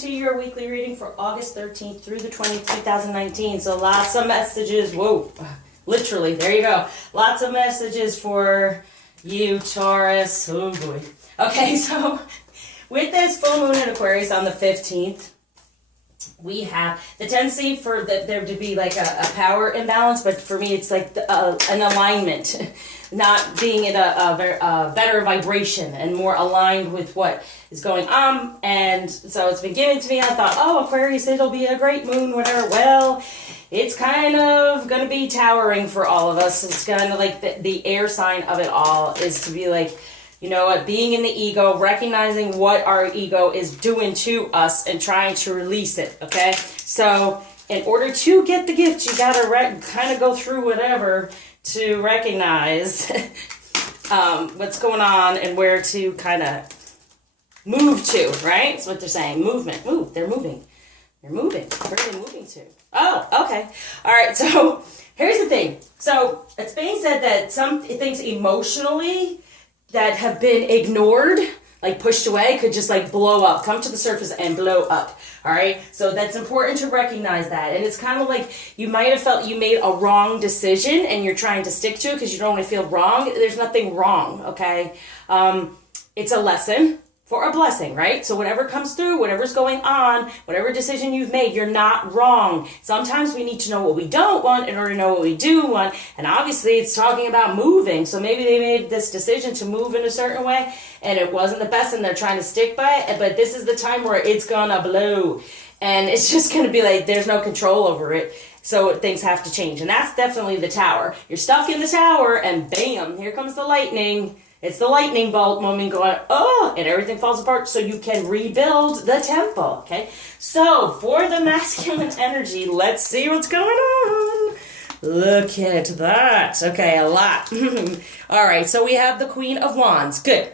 to your weekly reading for August 13th through the 20th, 2019. So lots of messages. Whoa, literally, there you go. Lots of messages for you, Taurus. Oh boy. Okay, so with this full moon in Aquarius on the 15th, we have the tendency for there to be like a power imbalance, but for me it's like an alignment, not being in a better vibration and more aligned with what is going on. And so it's been given to me. I thought, oh, Aquarius, it'll be a great moon, whatever. Well, it's kind of going to be towering for all of us. It's kind of like the air sign of it all is to be like, you know what, being in the ego, recognizing what our ego is doing to us and trying to release it, okay? So in order to get the gift, you got to kind of go through whatever to recognize what's going on and where to kind of move to, right? That's what they're saying. Movement. Move. They're moving. They're moving. Where are they moving to? Oh, okay. All right, so here's the thing. So it's being said that some things emotionally that have been ignored, like pushed away, could just like blow up, come to the surface and blow up. All right, so that's important to recognize that. And it's kind of like you might have felt you made a wrong decision and you're trying to stick to it because you don't want to feel wrong. There's nothing wrong, okay? It's a lesson for a blessing, right? So whatever comes through, whatever's going on, whatever decision you've made, you're not wrong. Sometimes we need to know what we don't want in order to know what we do want. And obviously it's talking about moving. So maybe they made this decision to move in a certain way and it wasn't the best and they're trying to stick by it. But this is the time where it's gonna blow. And it's just gonna be like, there's no control over it. So things have to change. And that's definitely the tower. You're stuck in the tower and bam, here comes the lightning. It's the lightning bolt moment going, oh, and everything falls apart so you can rebuild the temple, okay? So for the masculine energy, let's see what's going on. Look at that. Okay, a lot. All right, so we have the Queen of Wands. Good.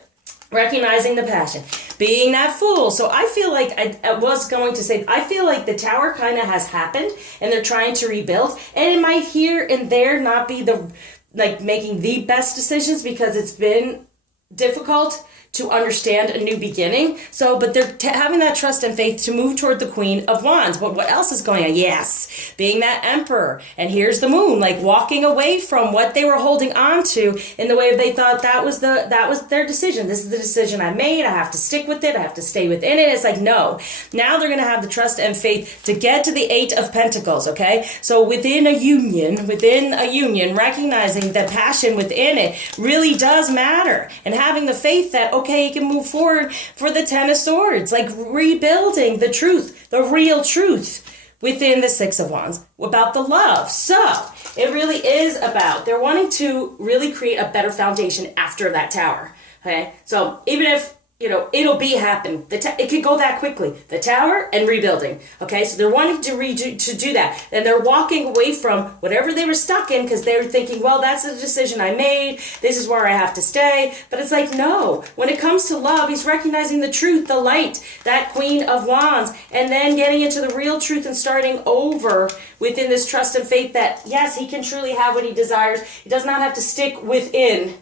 Recognizing the passion. Being that fool. So I feel like I was going to say, I feel like the tower kind of has happened and they're trying to rebuild. And it might here and there not be the like making the best decisions because it's been difficult to understand a new beginning. So, but they're having that trust and faith to move toward the Queen of Wands. But what else is going on? Yes, being that Emperor. And here's the Moon, like walking away from what they were holding on to in the way they thought that was their decision. This is the decision I made. I have to stick with it. I have to stay within it. It's like, no. Now they're going to have the trust and faith to get to the Eight of Pentacles, okay? So within a union, recognizing that passion within it really does matter. And having the faith that, okay, you can move forward for the Ten of Swords, like rebuilding the truth, the real truth within the Six of Wands about the love. So it really is about, they're wanting to really create a better foundation after that tower. Okay. So even if, you know, it'll happen. It could go that quickly. The tower and rebuilding. Okay, so they're wanting to do that. And they're walking away from whatever they were stuck in because they're thinking, well, that's the decision I made. This is where I have to stay. But it's like, no. When it comes to love, he's recognizing the truth, the light, that Queen of Wands, and then getting into the real truth and starting over within this trust and faith that, yes, he can truly have what he desires. He does not have to stick within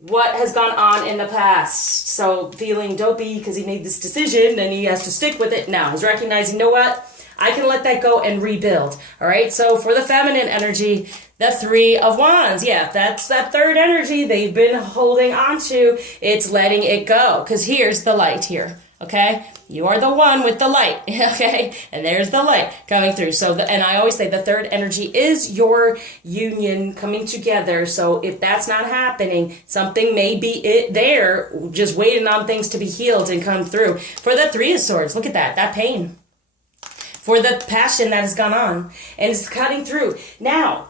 what has gone on in the past. So feeling dopey because he made this decision and he has to stick with it. Now he's recognizing, you know what? I can let that go and rebuild. All right. So for the feminine energy, the Three of Wands. Yeah, that's that third energy they've been holding on to. It's letting it go because here's the light here. Okay, you are the one with the light, okay, and there's the light coming through. So, and I always say the third energy is your union coming together. So if that's not happening, something may be there, just waiting on things to be healed and come through. For the Three of Swords, look at that pain. For the passion that has gone on and is cutting through. Now,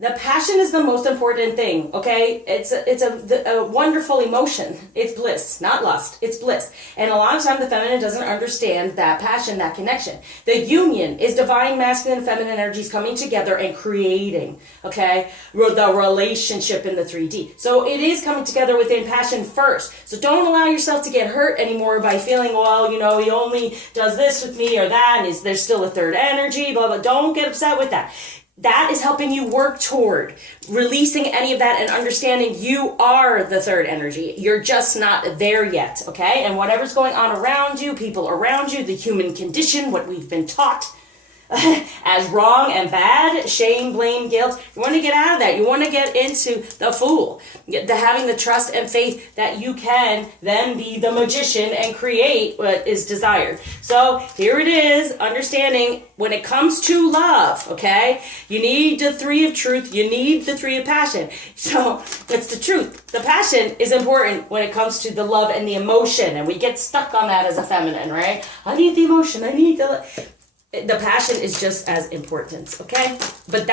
the passion is the most important thing, okay? It's a wonderful emotion. It's bliss, not lust. It's bliss. And a lot of times the feminine doesn't understand that passion, that connection. The union is divine masculine and feminine energies coming together and creating, okay, the relationship in the 3D. So it is coming together within passion first. So don't allow yourself to get hurt anymore by feeling, well, you know, he only does this with me or that, and there's still a third energy, blah, blah. Don't get upset with that. that is helping you work toward releasing any of that and understanding you are the third energy. You're just not there yet, okay? And whatever's going on around you, people around you, the human condition, what we've been taught as wrong and bad, shame, blame, guilt. You want to get out of that. You want to get into the Fool, having the trust and faith that you can then be the magician and create what is desired. So here it is, understanding when it comes to love, okay, you need the 3 of truth, you need the 3 of passion. So that's the truth. The passion is important when it comes to the love and the emotion, and we get stuck on that as a feminine, right? I need the emotion, I need the passion is just as important, okay? But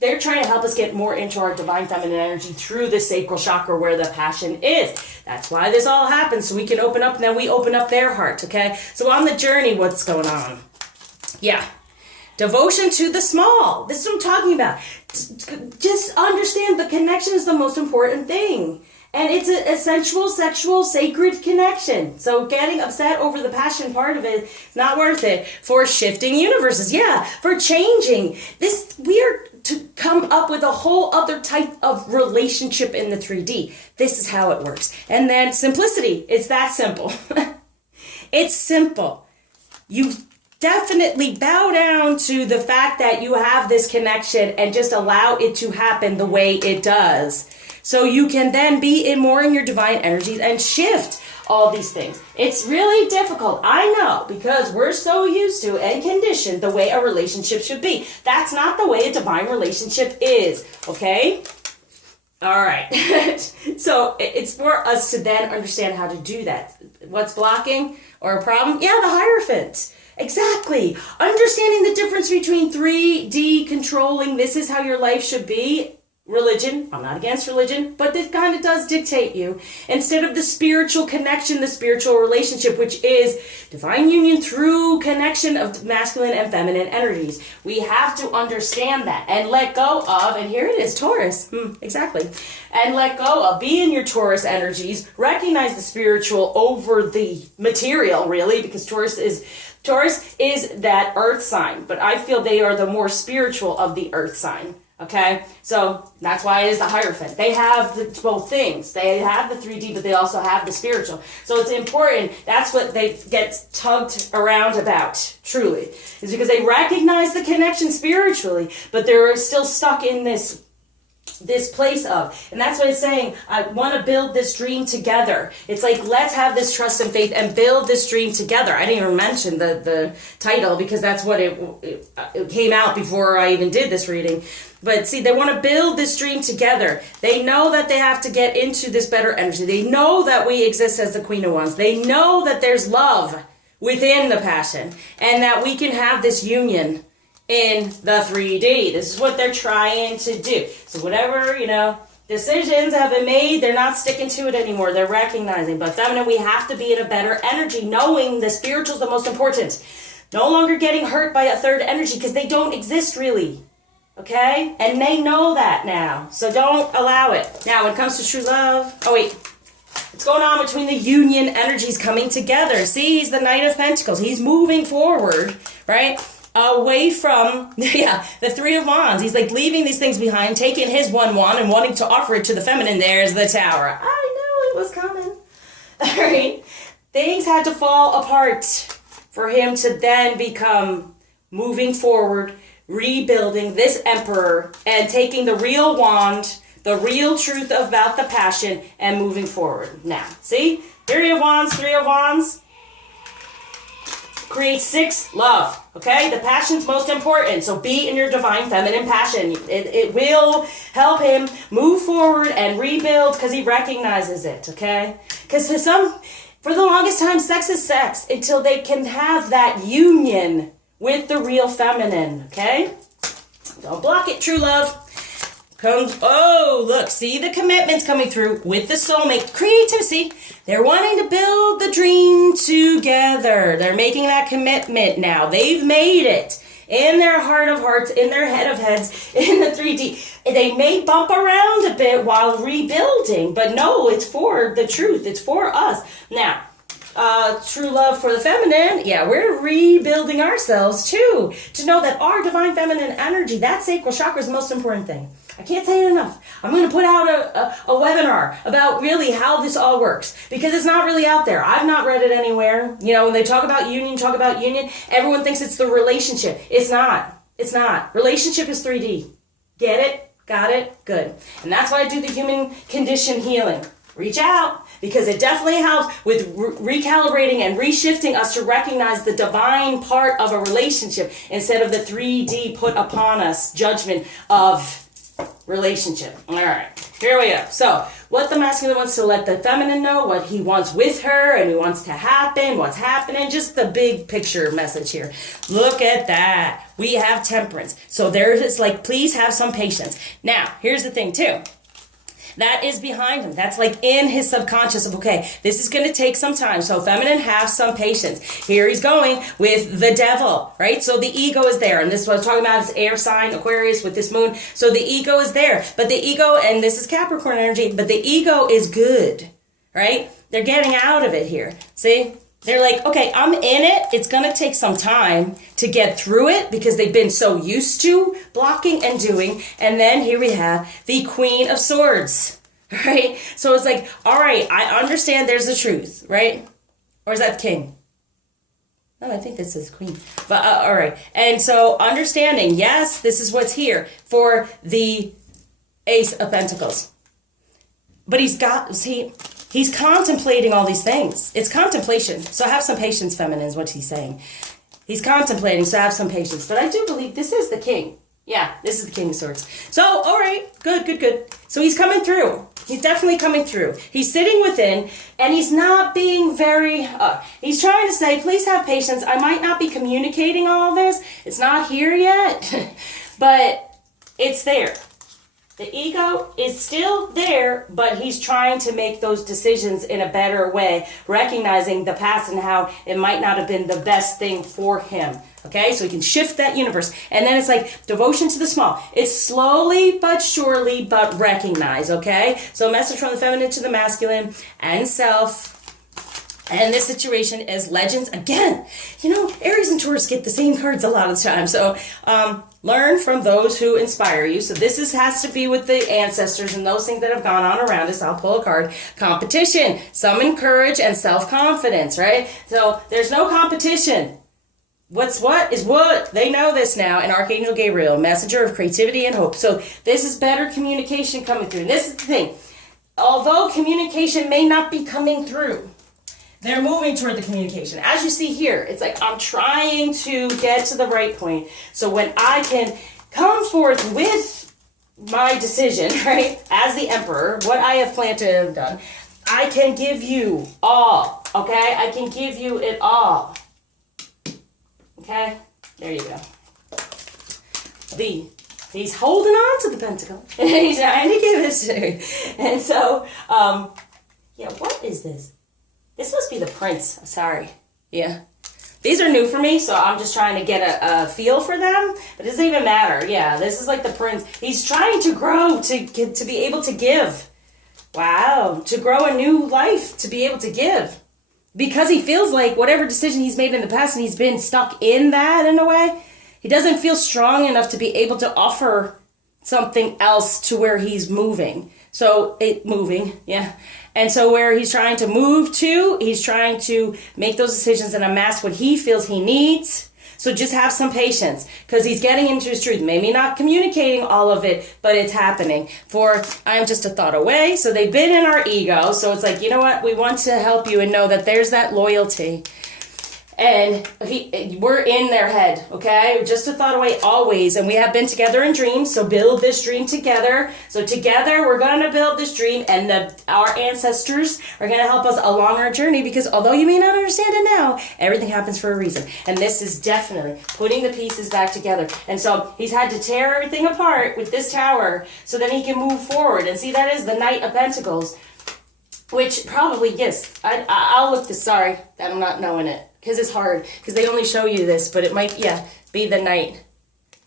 they're trying to help us get more into our divine feminine energy through the sacral chakra where the passion is. That's why this all happens, so we can open up, and then we open up their heart, okay? So on the journey, what's going on? Yeah. Devotion to the small. This is what I'm talking about. Just understand the connection is the most important thing. And it's a sensual, sexual, sacred connection. So getting upset over the passion part of it is not worth it. For shifting universes, yeah, for changing. We are to come up with a whole other type of relationship in the 3D. This is how it works. And then simplicity, it's that simple. It's simple. You definitely bow down to the fact that you have this connection and just allow it to happen the way it does. So you can then be more in your divine energies and shift all these things. It's really difficult, I know, because we're so used to and conditioned the way a relationship should be. That's not the way a divine relationship is, okay? All right. So it's for us to then understand how to do that. What's blocking or a problem? Yeah, the Hierophant. Exactly. Understanding the difference between 3D controlling, this is how your life should be, religion, I'm not against religion, but it kind of does dictate you, instead of the spiritual connection, the spiritual relationship, which is divine union through connection of masculine and feminine energies. We have to understand that and let go of, and here it is, Taurus, exactly, and let go of, be in your Taurus energies, recognize the spiritual over the material, really, because Taurus is that earth sign, but I feel they are the more spiritual of the earth sign. Okay, so that's why it is the Hierophant. They have both things. They have the 3D, but they also have the spiritual. So it's important. That's what they get tugged around about, truly, is because they recognize the connection spiritually, but they're still stuck in this place of, and that's what it's saying, I want to build this dream together. It's like, let's have this trust and faith and build this dream together. I didn't even mention the title because that's what it came out before I even did this reading. But see, they want to build this dream together. They know that they have to get into this better energy. They know that we exist as the Queen of Wands. They know that there's love within the passion and that we can have this union in the 3D. This is what they're trying to do. So whatever, decisions have been made, they're not sticking to it anymore. They're recognizing. But feminine, we have to be in a better energy, knowing the spiritual is the most important. No longer getting hurt by a third energy because they don't exist really. Okay? And they know that now. So don't allow it. Now, when it comes to true love, what's going on between the union energies coming together? See, he's the Knight of Pentacles. He's moving forward, right? Away from, the 3 of Wands. He's like leaving these things behind, taking his 1 wand and wanting to offer it to the feminine. There's the Tower. I knew it was coming. All right. Things had to fall apart for him to then become moving forward, rebuilding this Emperor and taking the real wand, the real truth about the passion and moving forward. Now, see? 3 of Wands, 3 of Wands. Create 6 love, okay? The passion's most important, so be in your divine feminine passion. It will help him move forward and rebuild because he recognizes it, okay? Because for the longest time, sex is sex until they can have that union with the real feminine, okay? Don't block it, true love. Look, see the commitments coming through with the soulmate. Creativity. They're wanting to build the dream together. They're making that commitment now. They've made it in their heart of hearts, in their head of heads, in the 3D. They may bump around a bit while rebuilding, but no, it's for the truth. It's for us. Now, true love for the feminine, yeah, we're rebuilding ourselves too. To know that our divine feminine energy, that sacral chakra is the most important thing. I can't say it enough. I'm going to put out a webinar about really how this all works because it's not really out there. I've not read it anywhere. You know, when they talk about union, everyone thinks it's the relationship. It's not. It's not. Relationship is 3D. Get it? Got it? Good. And that's why I do the human condition healing. Reach out, because it definitely helps with recalibrating and reshifting us to recognize the divine part of a relationship instead of the 3D put upon us judgment of relationship. All right, here we go. So what the masculine wants to let the feminine know, what he wants with her and he wants to happen, what's happening, just the big picture message here. Look at that. We have temperance. So there is like, please have some patience. Now, here's the thing too. That is behind him. That's like in his subconscious of, okay, this is going to take some time. So feminine, have some patience. Here he's going with the devil, right? So the ego is there. And this is what I was talking about, is air sign, Aquarius with this moon. So the ego is there. But the ego, and this is Capricorn energy, but the ego is good, right? They're getting out of it here. See? They're like, okay, I'm in it. It's going to take some time to get through it because they've been so used to blocking and doing. And then here we have the Queen of Swords, right? So it's like, all right, I understand there's the truth, right? Or is that King? No, I think this is Queen. But all right. And so understanding, yes, this is what's here for the Ace of Pentacles. But he's contemplating all these things. It's contemplation. So have some patience, feminine, is what he's saying. He's contemplating, so have some patience. But I do believe this is the king. Yeah, this is the King of Swords. So, all right, good. So he's coming through. He's definitely coming through. He's sitting within, and he's not being very, he's trying to say, please have patience. I might not be communicating all this. It's not here yet, but it's there. The ego is still there, but he's trying to make those decisions in a better way, recognizing the past and how it might not have been the best thing for him. Okay, so he can shift that universe. And then it's like devotion to the small. It's slowly but surely, but recognize, okay? So a message from the feminine to the masculine and self. And this situation is legends. Again, you know, Aries and Taurus get the same cards a lot of the time. So learn from those who inspire you. So this has to be with the ancestors and those things that have gone on around us. I'll pull a card. Competition, summon courage and self-confidence, right? So there's no competition. What's what is what. They know this now. And Archangel Gabriel, messenger of creativity and hope. So this is better communication coming through. And this is the thing. Although communication may not be coming through, they're moving toward the communication. As you see here, it's like I'm trying to get to the right point. So when I can come forth with my decision, right, as the emperor, what I have planned to have done, I can give you all, okay? I can give you it all. Okay? There you go. He's holding on to the pentacle. He's trying to give it to me. And so, yeah, what is this? This must be the prince. Sorry. Yeah. These are new for me, so I'm just trying to get a feel for them. But it doesn't even matter. Yeah, this is like the prince. He's trying to grow to be able to give. Wow. To grow a new life, to be able to give. Because he feels like whatever decision he's made in the past and he's been stuck in that in a way, he doesn't feel strong enough to be able to offer something else to where he's moving. So yeah. And so where he's trying to move to, he's trying to make those decisions and amass what he feels he needs. So just have some patience because he's getting into his truth. Maybe not communicating all of it, but it's happening. For I'm just a thought away. So they've been in our ego. So it's like, you know what? We want to help you and know that there's that loyalty. And we're in their head, okay? Just a thought away always. And we have been together in dreams, so build this dream together. So together, we're going to build this dream, and our ancestors are going to help us along our journey, because although you may not understand it now, everything happens for a reason. And this is definitely putting the pieces back together. And so he's had to tear everything apart with this tower so then he can move forward. And see, that is the Knight of Pentacles, which probably, yes, I'll look this, sorry that I'm not knowing it. Because it's hard, because they only show you this, but it might, yeah, be the Knight.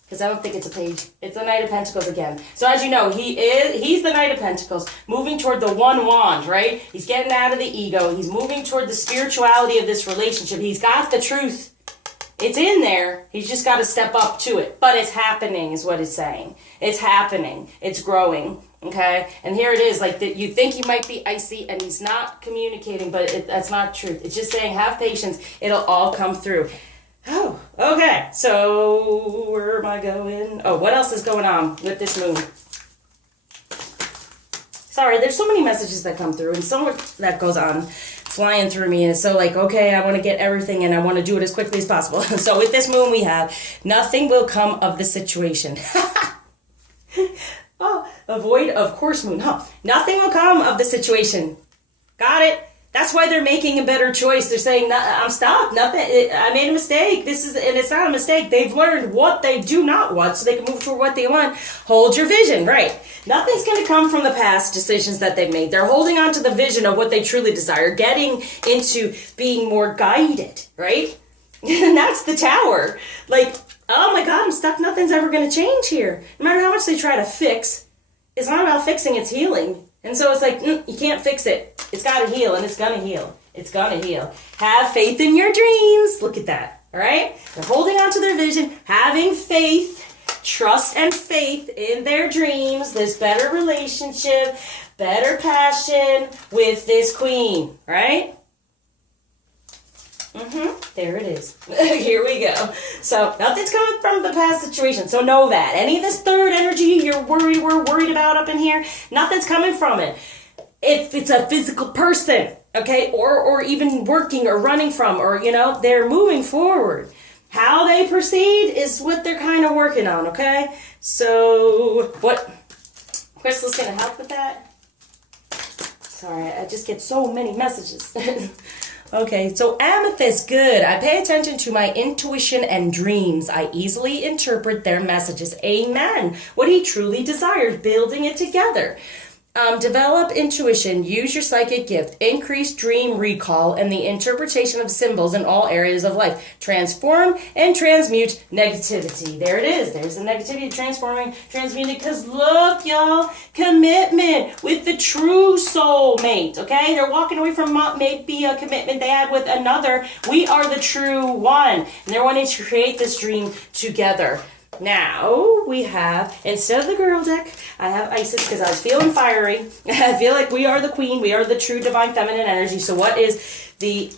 Because I don't think it's a page. It's the Knight of Pentacles again. So as you know, he's the Knight of Pentacles, moving toward the one wand, right? He's getting out of the ego. He's moving toward the spirituality of this relationship. He's got the truth. It's in there. He's just got to step up to it. But it's happening is what it's saying. It's happening. It's growing. Okay? And here it is. Like, you think he might be icy and he's not communicating, but that's not truth. It's just saying have patience. It'll all come through. Oh, okay. So where am I going? Oh, what else is going on with this moon? Sorry, there's so many messages that come through and so much that goes on flying through me. And so like, okay, I want to get everything and I want to do it as quickly as possible. So with this moon we have, nothing will come of the situation. Oh, avoid, of course, moon. Huh? Nothing will come of the situation. Got it? That's why they're making a better choice. They're saying, I'm stopped. Nothing. I made a mistake. And it's not a mistake. They've learned what they do not want so they can move toward what they want. Hold your vision, right? Nothing's going to come from the past decisions that they've made. They're holding on to the vision of what they truly desire, getting into being more guided, right? And that's the Tower. Like, oh my God, I'm stuck. Nothing's ever going to change here. No matter how much they try to fix, it's not about fixing, it's healing. And so it's like, you can't fix it. It's got to heal, and it's going to heal. It's going to heal. Have faith in your dreams. Look at that, all right? They're holding on to their vision, having faith, trust and faith in their dreams, this better relationship, better passion with this queen, right? There it is. Here we go. So nothing's coming from the past situation. So know that. Any of this third energy we're worried about up in here, nothing's coming from it. If it's a physical person, okay, or even working or running from, or, you know, they're moving forward. How they proceed is what they're kind of working on, okay? So what Crystal's going to help with that? Sorry, I just get so many messages. Okay, so Amethyst, good. I pay attention to my intuition and dreams. I easily interpret their messages. Amen. What he truly desires, building it together. Develop intuition, use your psychic gift, increase dream recall, and the interpretation of symbols in all areas of life. Transform and transmute negativity. There it is. There's the negativity, transforming, transmuting, because look, y'all, commitment with the true soulmate, okay? They're walking away from maybe a commitment they had with another. We are the true one, and they're wanting to create this dream together. Now, we have, instead of the girl deck, I have Isis because I was feeling fiery. I feel like we are the queen. We are the true divine feminine energy. So what is the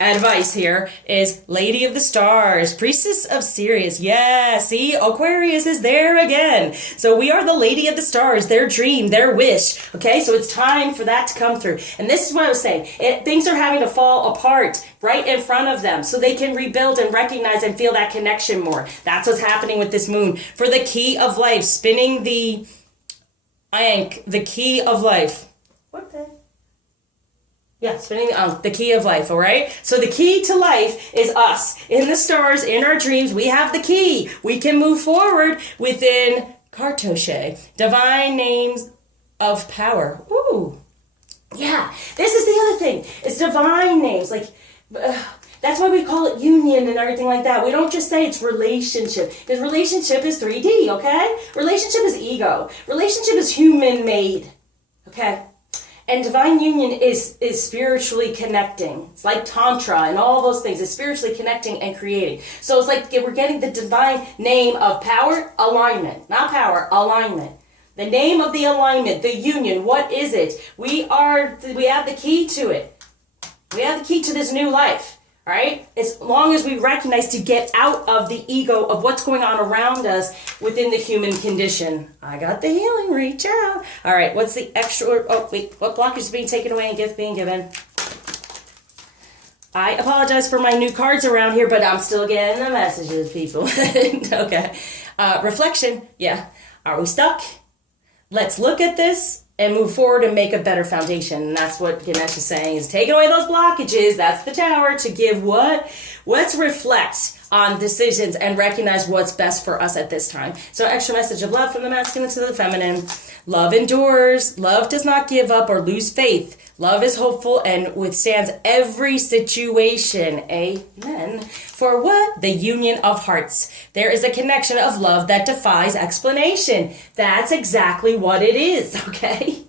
advice here is Lady of the Stars, Priestess of Sirius. Yeah, see, Aquarius is there again. So we are the Lady of the Stars, their dream, their wish. Okay, so it's time for that to come through. And this is what I was saying. Things are having to fall apart right in front of them so they can rebuild and recognize and feel that connection more. That's what's happening with this moon. For the key of life, spinning the key of life. What the? Yeah, spinning the key of life, all right? So the key to life is us. In the stars, in our dreams, we have the key. We can move forward within Kartoshe, divine names of power. Ooh. Yeah, this is the other thing. It's divine names. Like, that's why we call it union and everything like that. We don't just say it's relationship. Because relationship is 3D, okay? Relationship is ego. Relationship is human-made, okay? And divine union is spiritually connecting. It's like Tantra and all those things. It's spiritually connecting and creating. So it's like we're getting the divine name of power, alignment. Not power, alignment. The name of the alignment, the union, what is it? We have the key to it. We have the key to this new life. All right? As long as we recognize to get out of the ego of what's going on around us within the human condition. I got the healing, reach out. All right, what's the extra, oh wait, what blockage is being taken away and gift being given? I apologize for my new cards around here, but I'm still getting the messages, people. Okay. Reflection, yeah. Are we stuck? Let's look at this and move forward and make a better foundation. And that's what Ganesh is saying, is taking away those blockages. That's the Tower to give what? Let's reflect on decisions and recognize what's best for us at this time. So extra message of love from the masculine to the feminine. Love endures. Love does not give up or lose faith. Love is hopeful and withstands every situation. Amen. For what? The union of hearts. There is a connection of love that defies explanation. That's exactly what it is, okay?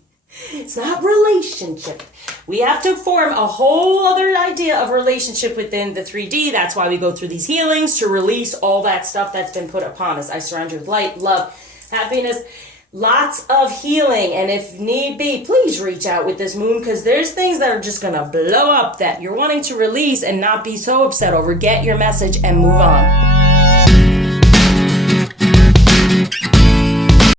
It's not relationship. We have to form a whole other idea of relationship within the 3D. That's why we go through these healings, to release all that stuff that's been put upon us. I surrender with light, love, happiness, lots of healing. And if need be, please reach out with this moon, because there's things that are just going to blow up that you're wanting to release and not be so upset over. Get your message and move on.